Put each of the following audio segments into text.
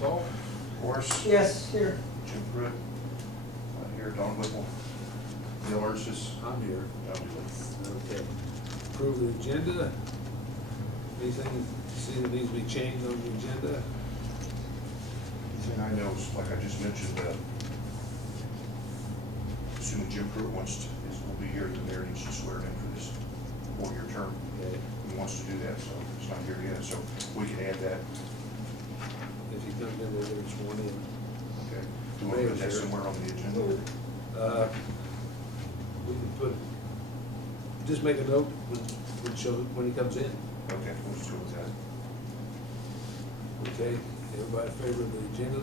call. Morris? Yes, here. Jim Pruett? Not here. Don Whipple? Bill Ursus? I'm here. John Dooley. Okay. Approve the agenda. Anything you see that needs to be changed on the agenda? Anything I know is, like I just mentioned, assuming Jim Pruett will be here, the mayor needs to swear in for this 4-year term. Okay. He wants to do that, so he's not here yet, so we can add that. If he comes in, whether it's sworn in. Okay. Do you want to put that somewhere on the agenda? We can put, just make a note when he comes in. Okay, we'll just go with that. Okay, everybody in favor of the agenda?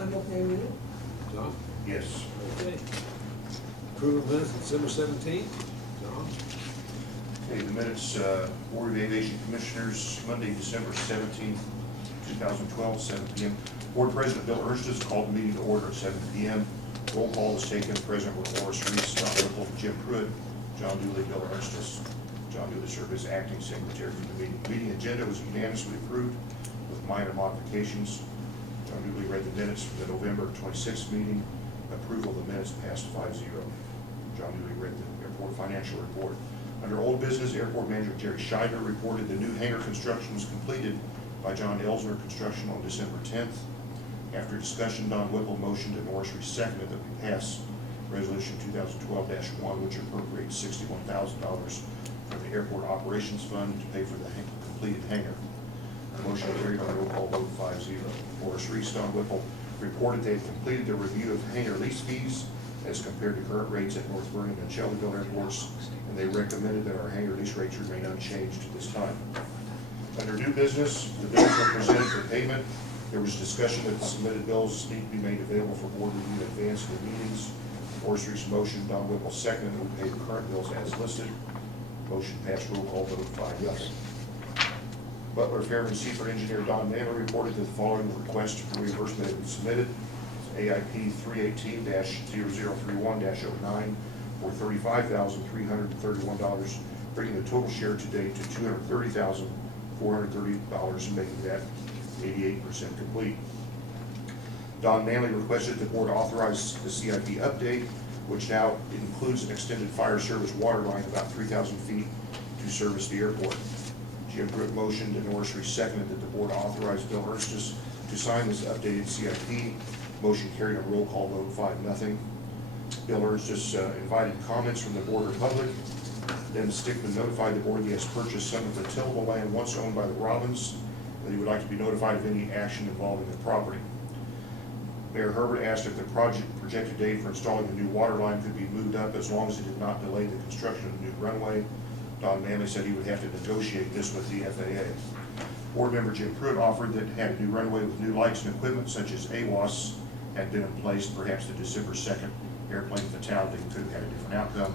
I'm okay with it. John? Yes. Okay. Approval of minutes December 17th? John? Okay, the minutes, Board of Aviation Commissioners, Monday, December 17th, 2012, 7 p.m. Board President Bill Erstis called the meeting to order at 7 p.m. Roll call is taken. President were Morris Reese, Don Whipple, Jim Pruett, John Dooley, Bill Erstis. John Dooley served as acting secretary for the meeting. Meeting agenda was unanimously approved with minor modifications. John Dooley read the minutes from the November 26th meeting. Approval of the minutes passed 5-0. John Dooley read the airport financial report. Under old business, Airport Manager Jerry Scheidler reported the new hangar construction was completed by John Elsner Construction on December 10th. After discussion, Don Whipple motioned and Morris Reese seconded that we pass Resolution 2012-1, which appropriates $61,000 from the Airport Operations Fund to pay for the completed hangar. The motion carried on roll call vote 5-0. Morris Reese, Don Whipple reported they had completed their review of hangar lease fees as compared to current rates at North Vernon and Shelbyville airports, and they recommended that our hangar lease rates remain unchanged at this time. Under new business, the bills were presented for payment. There was discussion that the submitted bills need to be made available for board review in advance of the meetings. Morris Reese motion, Don Whipple seconded that we pay the current bills as listed. Motion passed, roll call vote 5-0. Butler Fairman Seaford Engineer Don Manley reported that the following request for reimbursement had been submitted. AIP 318-0031-09 for $35,331, bringing the total share to date to $230,430 and making that 88% complete. Don Manley requested the board authorize the CIP update, which now includes an extended fire service water line about 3,000 feet to service the airport. Jim Pruett motioned and Norris Reese seconded that the board authorize Bill Erstis to sign this updated CIP. Motion carried on roll call vote 5-0. Bill Erstis invited comments from the board or public. Then Stickman notified the board he has purchased some of the tillable land once owned by the Robins, that he would like to be notified of any action involving the property. Mayor Herbert asked if the projected date for installing the new water line could be moved up as long as it did not delay the construction of the new runway. Don Manley said he would have to negotiate this with the FAA. Board member Jim Pruett offered that had a new runway with new lights and equipment such as AWAS had been in place, perhaps the December 2nd airplane fatality could have had a different outcome.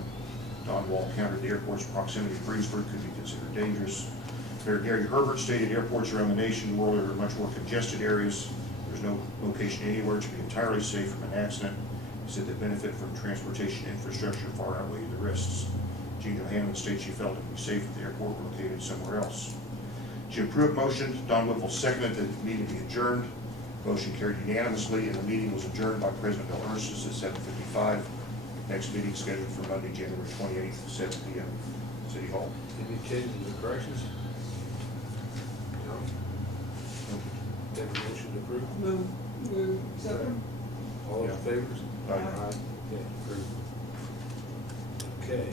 Don Wall countered the airport's proximity to Greensburg could be considered dangerous. Mayor Gary Herbert stated airports around the nation and world are much more congested areas. There's no location anywhere to be entirely safe from an accident. He said the benefit from transportation infrastructure far outweigh the risks. Gino Hammond states she felt it would be safe at the airport located somewhere else. Jim Pruett motioned, Don Whipple seconded that the meeting be adjourned. Motion carried unanimously, and the meeting was adjourned by President Bill Erstis at 7:55. Next meeting scheduled for Monday, January 28th, 7 p.m. City Hall. Any changes or corrections? No? Take a motion to approve? Move second. All in favor? Aye. Okay, approved. Okay.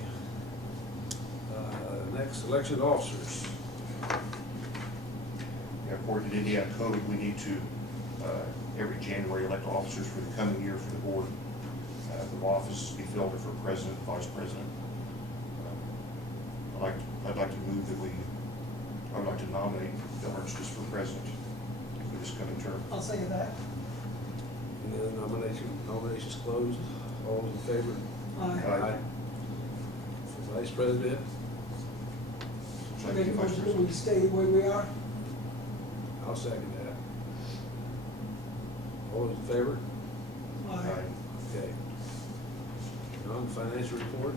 Next, election officers. According to Indiana code, we need to, every January, elect officers for the coming year for the board. The offices be filled for president and vice president. I'd like to move that I'd like to nominate Bill Erstis for president for this coming term. I'll second that. Any other nominations closed? All in favor? Aye. For vice president? Should I Make be a vice motion that we president? stay the way we are. I'll second that. All in favor? Aye. Okay. Non-financial report?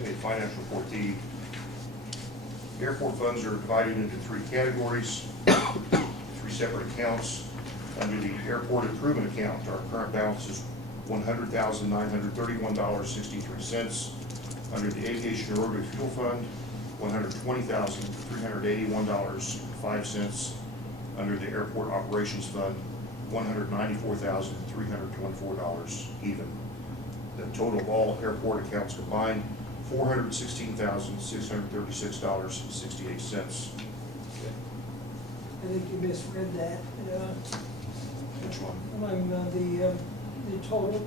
Okay, financial report. The airport funds are divided into 3 categories, 3 separate accounts. Under the airport improvement account, our current balance is $100,931.63. Under the aviation and rotary fuel fund, $120,381.05. Under the airport operations fund, $194,324 even. The total of all airport accounts combined, $416,636.68. I think you misread that. Which one? The total,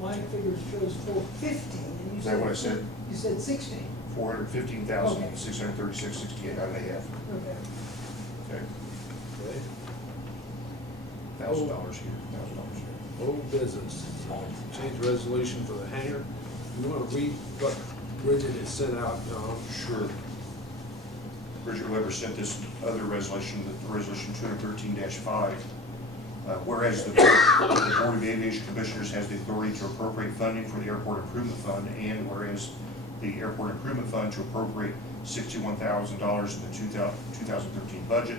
my figures shows 415, and you Is said. that what I said? You said 16. 415,636.68, I may have. Okay. Okay, Okay. $1,000 here, $1,000 here. Old business, change resolution for the hangar. You wanna read what Bridget has sent out, John? Sure. Bridget Weber sent this other resolution, the resolution 213-5. Whereas the Board of Aviation Commissioners has the authority to appropriate funding for the Airport Improvement Fund, and whereas the Airport Improvement Fund to appropriate $61,000 in the 2013 budget,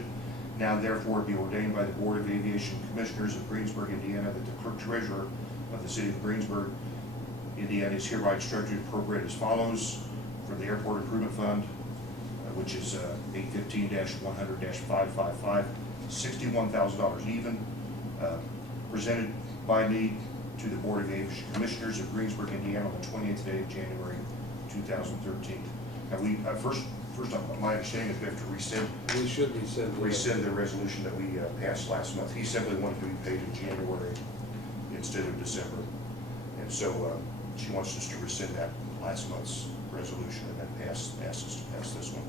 now therefore be ordained by the Board of Aviation Commissioners of Greensburg, Indiana, that the clerk treasurer of the city of Greensburg, Indiana is hereby instructed to appropriate as follows: for the Airport Improvement Fund, which is 815-100-555, $61,000 even, presented by me to the Board of Aviation Commissioners of Greensburg, Indiana, on the 28th day of January 2013. Now, first, my understanding is we have to We should rescind the resolution that we passed last month. He simply wanted to be paid in January instead of December. And so she wants us to rescind that last month's resolution and then ask us to pass this one.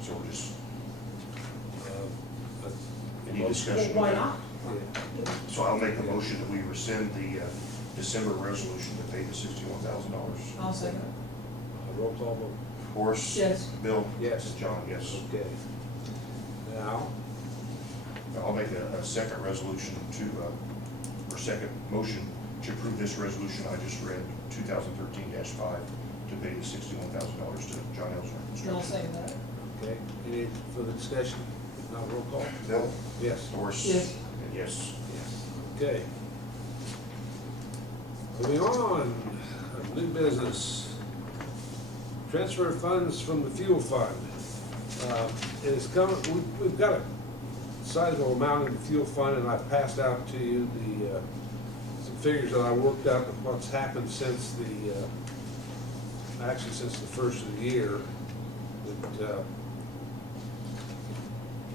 So we're just, any discussion? Well, why not? Yeah. So I'll make a motion that we rescind the December resolution that paid the $61,000. I'll second it. Roll call vote. Horace? Yes. Bill? Yes. John, yes. Okay. Now, I'll make a second resolution or second motion to approve this resolution I just read, 2013-5, to pay the $61,000 to John Elsner. And I'll second that. okay, any further discussion? If not, roll call? Bill? Yes. Horace? Yes. And yes. Yes. Okay. Moving on, new business. Transfer funds from the fuel fund. It is coming, we've got a sizable amount in the fuel fund, and I've passed out to you the, some figures that I worked out of what's happened since actually since the first of the year. The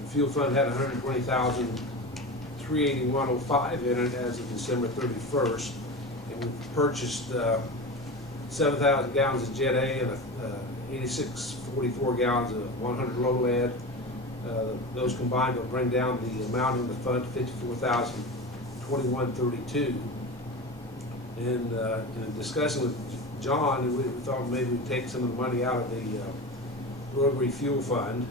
fuel fund had $120,381.05 in it as of December 31st, and we purchased 7,000 gallons of Jet A and 8644 gallons of 100 low lead. Those combined will bring down the amount in the fund to $54,021.32. And in discussing with John, we thought maybe we'd take some of the money out of the rotary fuel fund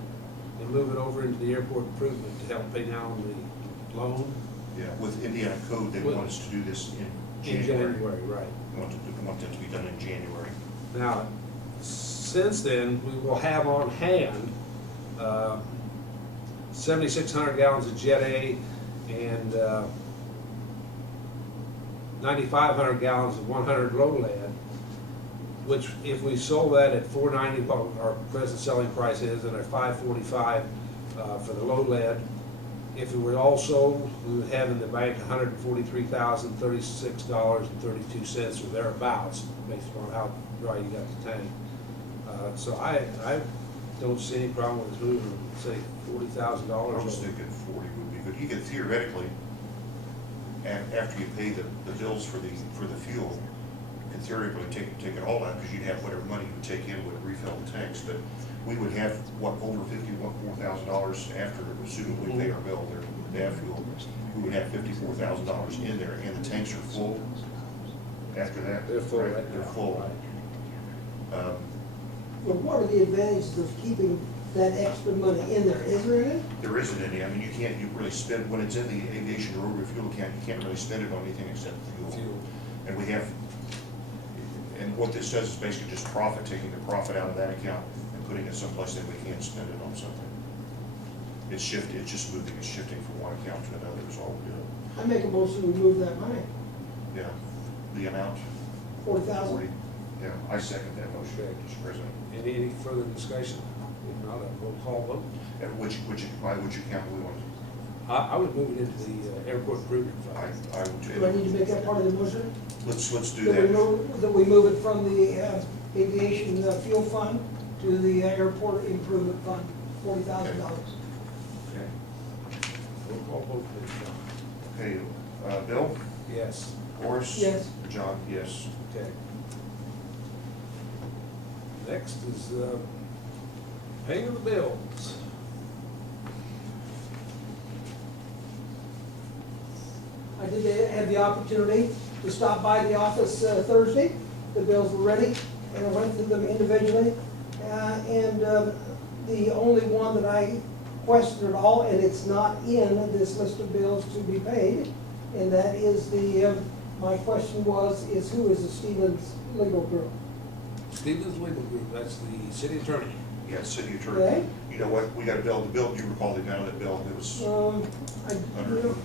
and move it over into the airport improvement to help pay down the loan. Yeah, with Indiana code, they want us to do this in January. In January, right. We want that to be done in January. Now, since then, we will have on hand 7,600 gallons of Jet A and 9,500 gallons of 100 low lead, which if we sold that at $4.90, what our present selling price is, and at $5.45 for the low lead, if it were all sold, we would have in the bank $143,036.32 or thereabouts, based on how dry you got the tank. So I don't see any problem with moving, say, $40,000. I was thinking 40 would be good. You could theoretically, after you pay the bills for the fuel, you could theoretically take it all out, because you'd have whatever money you would take in would refill the tanks. But we would have, over $54,000 after, assuming we pay our bill, their fuel, we would have $54,000 in there, and the tanks are full after that. They're full right? right now. They're full. Well, what are the advantages of keeping that extra money in there? Is there any? There isn't any. I mean, you really spend, when it's in the aviation or rotary fuel account, you can't really spend it on anything except fuel. And we have, and what this does is basically just taking the profit out of that account and putting it someplace that we can't spend it on something. It's just moving, it's shifting from one account to another is all we're doing. I make a motion to move that money, Yeah, the amount, 40,000. 40. Yeah, I second that motion, Okay. Mr. President. Any further discussion? If not, a roll call vote. And by which account we want I would move it into the airport improvement to, fund. I would. Do I need to make that part of the motion? Let's do That we that. move it from the aviation fuel fund to the airport improvement fund, $40,000. Okay. Roll call vote, please, John. Okay, Bill? Yes. Horace? Yes. John, yes. Okay. Next is paying of the bills. I did have the opportunity to stop by the office Thursday. The bills were ready, and I went through them individually. The only one that I questioned at all, and it's not in this list of bills to be paid, and that is my question is who is the Stevens Legal Group? Stevens Legal Group, that's the city attorney. Yeah, city attorney. Okay. You know what, we got a bill, you recall the amount of that bill, it was, I, you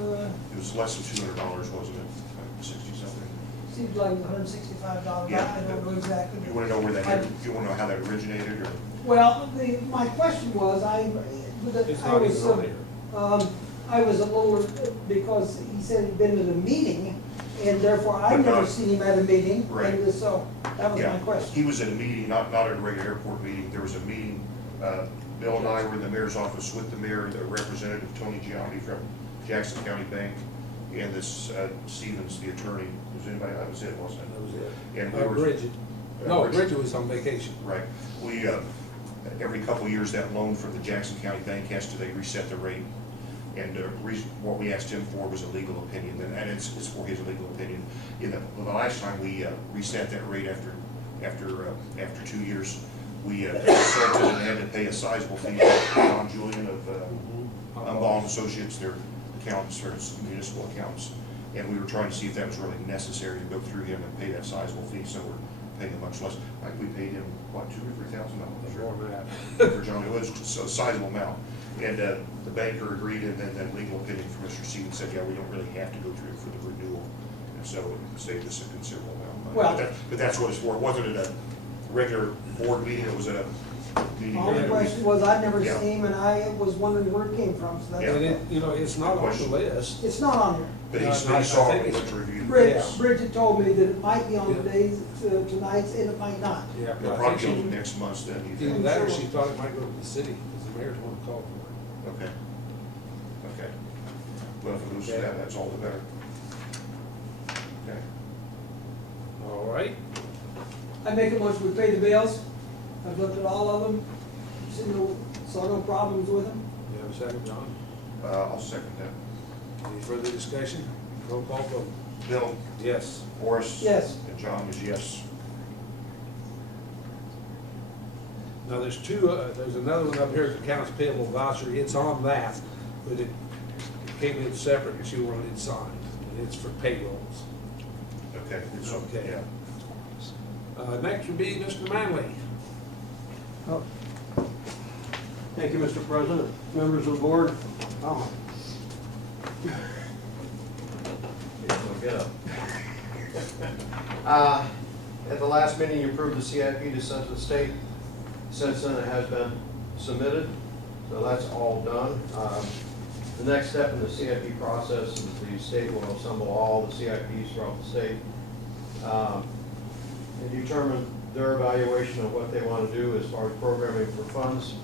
know, it was less than $200, wasn't it? 60 something. seems like $165. Yeah. I don't know exactly. You wanna know where that, you wanna know how that originated, or? Well, my question was, It's not even on here. I was a little, because he said he'd been at a meeting, and therefore I've But never not- seen him at a meeting, Right. and so that was my Yeah, question. he was at a meeting, not at a regular airport meeting, there was a meeting, Bill and I were in the mayor's office with the mayor, the representative, Tony Giambi from Jackson County Bank, and this Stevens, the attorney, was anybody, that was it, wasn't That was it. it? And we were. Bridget. No, Bridget was on vacation. Right, we, every couple of years, that loan from the Jackson County Bank has to, they reset the rate. And what we asked him for was a legal opinion, and it's for his legal opinion. The last time we reset that rate after 2 years, we consulted and had to pay a sizable fee to John Julian of Umball and Associates, their accountants, or municipal accountants. And we were trying to see if that was really necessary to go through him and pay that sizable fee, so we're paying a much less. Like we paid him, what, $2,000 or $3,000? More than that. For John, it was a sizable amount. And the banker agreed, and then that legal opinion from Mr. Stevens said, yeah, we don't really have to go through for the renewal. And so it saved us a considerable amount of money. Well- But that's what it's for. It wasn't at a regular board meeting, it was at a meeting. All the where we- question was, I'd never Yeah. seen him, and I was wondering where it came from, so Yeah. And that's, it's not on the list. it's not on there. But No, he I saw think it, he it's- went to review. Bridget told me that it might be on the Yeah. days, tonight's, and it might not. Yeah, It'll but I probably think go she, next month then. either that or she thought it might go to the city, because the mayor's one called for it. Okay. Okay. Well, if it goes to Okay. that, that's all the better. Okay. All right, I make a motion, we pay the bills. I've looked at all of them, saw no problems with them. you have a second, John? I'll second that. Any further discussion? Roll call vote. Bill, Yes. Horace? Yes. And John is yes. Now, there's another one up here, the accounts payable voucher, it's on that, but it came in separate, and she wanted it signed, and it's for payrolls. Okay. So, Okay. yeah. Next would be Mr. Manley. Oh. Thank you, Mr. President, members of the board. Oh. Get up. At the last meeting, you approved the CIP to send to the state. Since then, it has been submitted, so that's all done. The next step in the CIP process is the state will assemble all the CIPs throughout the state and determine their evaluation of what they want to do as far as programming for funds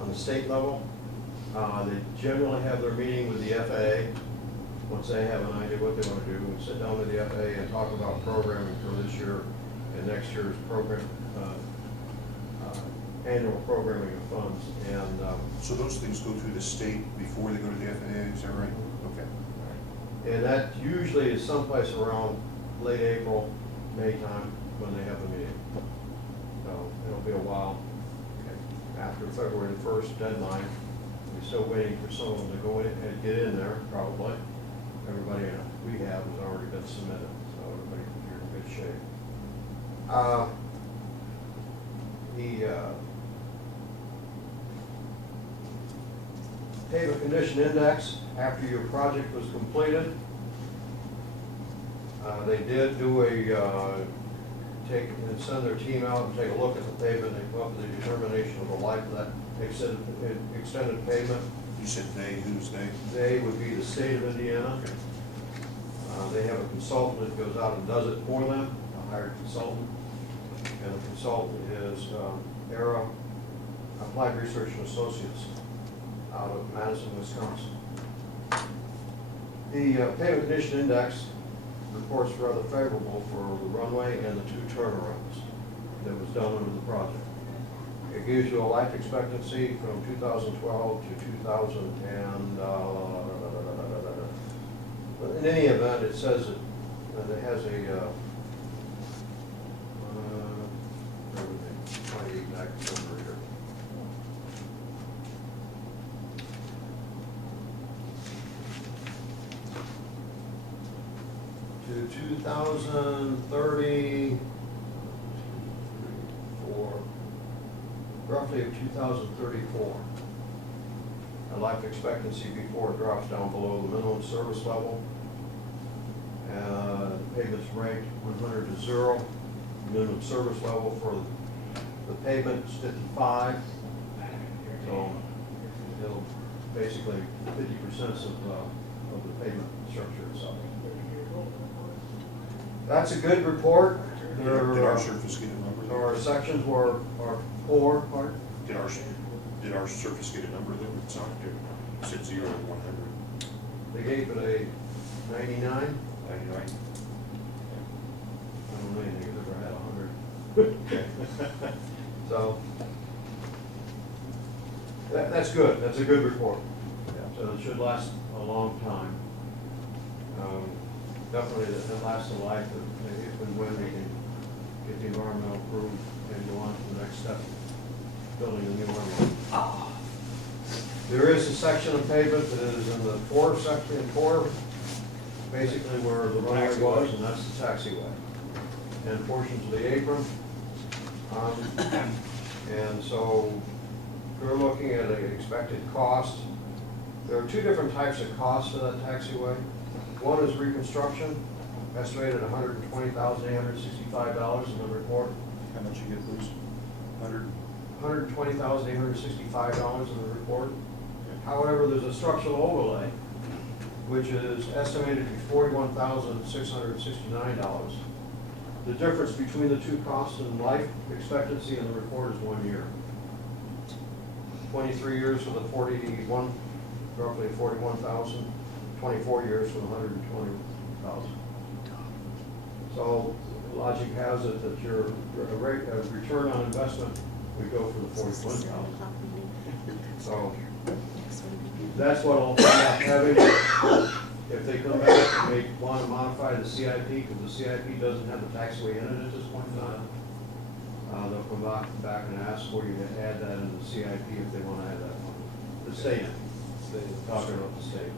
on the state level. They generally have their meeting with the FAA once they have an idea what they want to do, and sit down with the FAA and talk about programming for this year and next year's program, annual programming of funds. And So those things go through the state before they go to the FAA, is that right? Okay. and that usually is someplace around late April, May time when they have the meeting. So it'll be a while after February 1st deadline. We're still waiting for some of them to go in and get in there, probably. Everybody we have has already been submitted, so everybody you're in good shape. pavement condition index after your project was completed. They did do send their team out and take a look at the pavement and come up with a determination of the life of that extended pavement. You said they, who's they? They would be the state of Indiana. Okay. They have a consultant that goes out and does it for them, a hired consultant. And the consultant is ERA Applied Research and Associates out of Madison, Wisconsin. The pavement condition index reports rather favorable for the runway and the 2 turnarounds that was done under the project. It gives you a life expectancy from 2012 to 2000 and, in any event, it says it has a, find the exact number here. To 2030, roughly of 2034. A life expectancy before it drops down below the minimum service level. Pavement's ranked 100 to 0. Minimum service level for the pavement is 55. So it'll basically 50% of the pavement structure itself. That's a good report. Did our surface get a number? There are sections where are poor part. Did our surface get a number that it's on? It said 0 to 100. They gave it a 99. 99. I don't know anything that's ever had 100. So that's good. That's a good report. So it should last a long time. Definitely it lasts a life if and when we can get the environmental approved and go on to the next step, building a new runway. There is a section of pavement that is in the core section, basically where the runway was, and that's the taxiway. And portions of the apron. And so we're looking at an expected cost. There are 2 different types of costs for that taxiway. One is reconstruction, estimated $120,865 in the report. How much you get, please? 100. $120,865 in the report. However, there's a structural overlay, which is estimated to be $41,669. The difference between the 2 costs and life expectancy in the report is 1 year. 23 years for the roughly 41,000. 24 years for the 120,000. So logic has it that your rate of return on investment would go for the 41,000. So that's what I'll find out having. If they come back and they want to modify the CIP, because the CIP doesn't have the taxiway in it at this point in time, they'll come back and ask for you to add that in the CIP if they want to add that one. The state, talking about the state.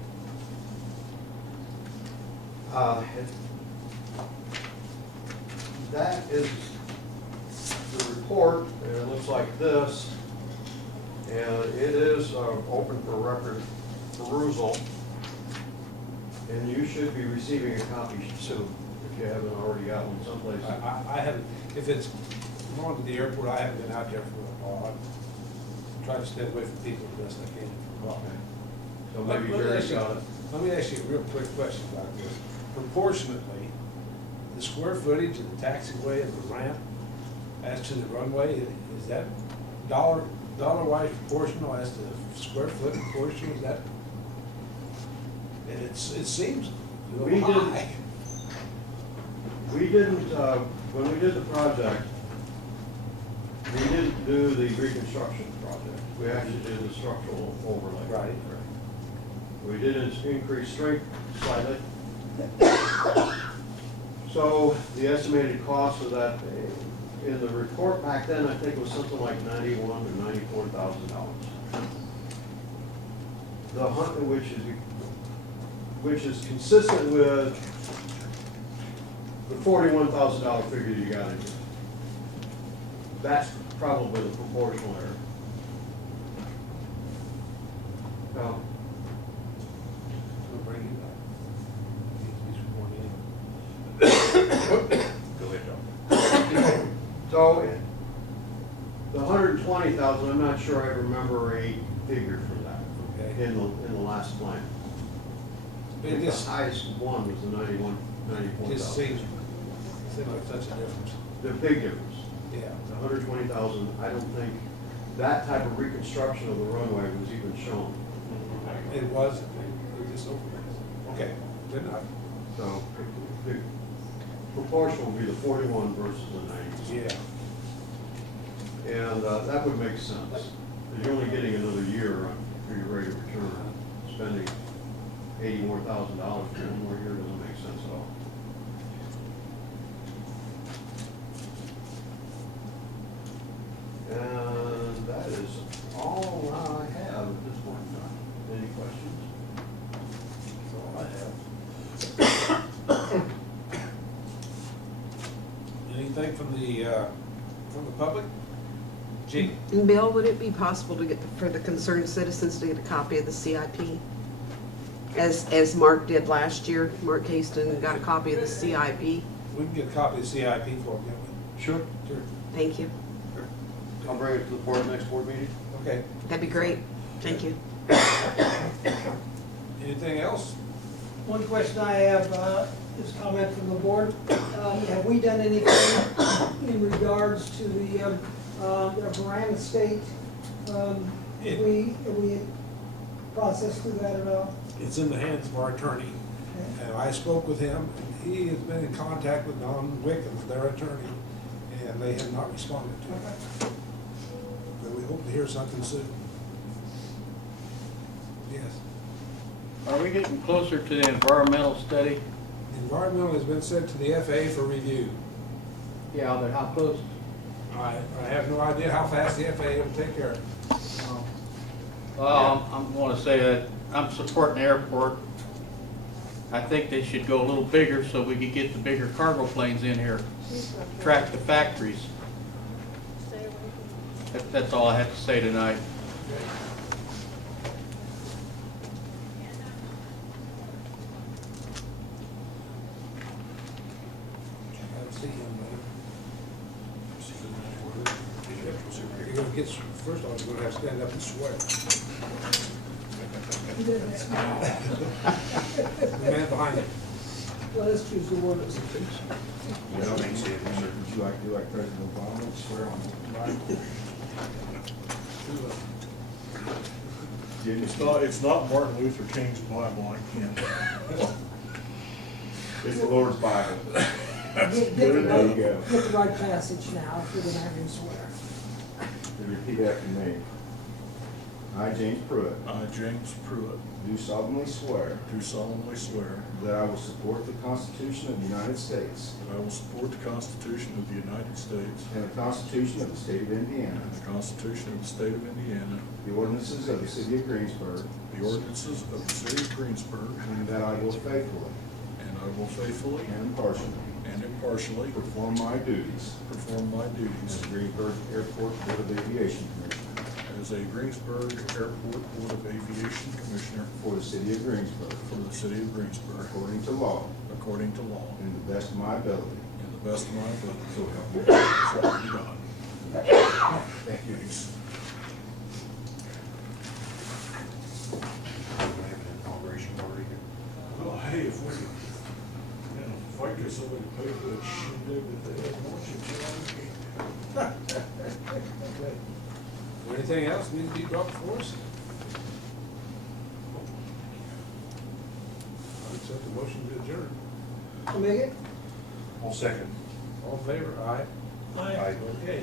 That is the report, and it looks like this, and it is open for record perusal, and you should be receiving a copy soon, if you haven't already got one someplace. I haven't, if it's going to the airport, I haven't been out there for a while. I try to stay away from people the best I can. Okay. So maybe Jerry's got it. Let me ask you a real quick question about this. Proportionately, the square footage of the taxiway and the ramp as to the runway, is that dollar-wise proportional as to the square foot proportion? Is that? And it seems a little high. We didn't, when we did the project, we didn't do the reconstruction project. We actually did the structural overlay. Right. We did increase strength slightly. So the estimated cost of that in the report back then, I think was something like $91,000 to $94,000. The hunt, which is consistent with the $41,000 figure you got in here. That's probably the proportional error. Well, We'll bring you back. Go ahead, Don. so, the 120,000, I'm not sure I remember a figure for that Okay. in the last plan. I It think the just, highest one was the 94,000. just seems like such a difference. The big difference. Yeah. The 120,000, I don't think that type of reconstruction of the runway was even shown. It was, it just, okay, good enough. So the proportion will be the 41 versus the 90. Yeah. And that would make sense. 'Cause you're only getting another year for your rate of return. Spending $80,000 more for one more year doesn't make sense at all. And that is all I have at this point in time. Any questions? That's all I have. Anything from the public? Gene? And Bill, would it be possible to get, for the concerned citizens to get a copy of the CIP? As Mark did last year, Mark Haston got a copy of the CIP. We can get a copy of CIP for them, Sure. can't we? Sure. Thank you. I'll bring it to the board next board meeting. Okay. That'd be great. Thank you. Anything else? One question I have is comment from the board. Have we done anything in regards to the Varana State? Have we processed through that at all? It's in the hands of our attorney. Okay. And I spoke with him, and he has been in contact with Don Wickens, their attorney, and they have not responded to it. Okay. But we hope to hear something soon. Yes. Are we getting closer to the environmental study? The environmental has been sent to the FAA for review. Yeah, but how close? I have no idea how fast the FAA will take care of it. Well, I'm gonna say that I'm supporting the airport. I think they should go a little bigger so we could get the bigger cargo planes in here, track the factories. That's all I have to say tonight. I'll see him, You're gonna get, first off, you're gonna have to stand up and swear. He doesn't smile. The man behind you. Let us choose the word. You don't need to, sir. Would you like to do like President Obama, swear on the Bible? It's not Martin Luther King's Bible, I can't. It's the Lord's Bible. Get There you go. the right passage now, if you're gonna have him swear. You repeat after me. I, James Pruett, I, James Pruett, do solemnly swear do solemnly swear that I will support the Constitution of the United States that I will support the Constitution of the United States and the Constitution of the State of Indiana, and the Constitution of the State of Indiana, the ordinances of the City of Greensburg, the ordinances of the City of Greensburg, and that I will faithfully and I will faithfully and impartially and impartially perform my duties perform my as duties a Greensburg Airport Board of Aviation Commissioner as a Greensburg Airport Board of Aviation Commissioner for the City of Greensburg, for the City of Greensburg, according to law according to law and to the best of my ability. and the best of my ability. So help me God. So help me God. Thank you. We have an inauguration party here. Well, hey, if we, if I get somebody to pay for that shindig that they have watching, Is there anything else need to be brought before us? I'll accept the motion to adjourn. I'll make it? All second. All in favor? Aye. Aye. Okay.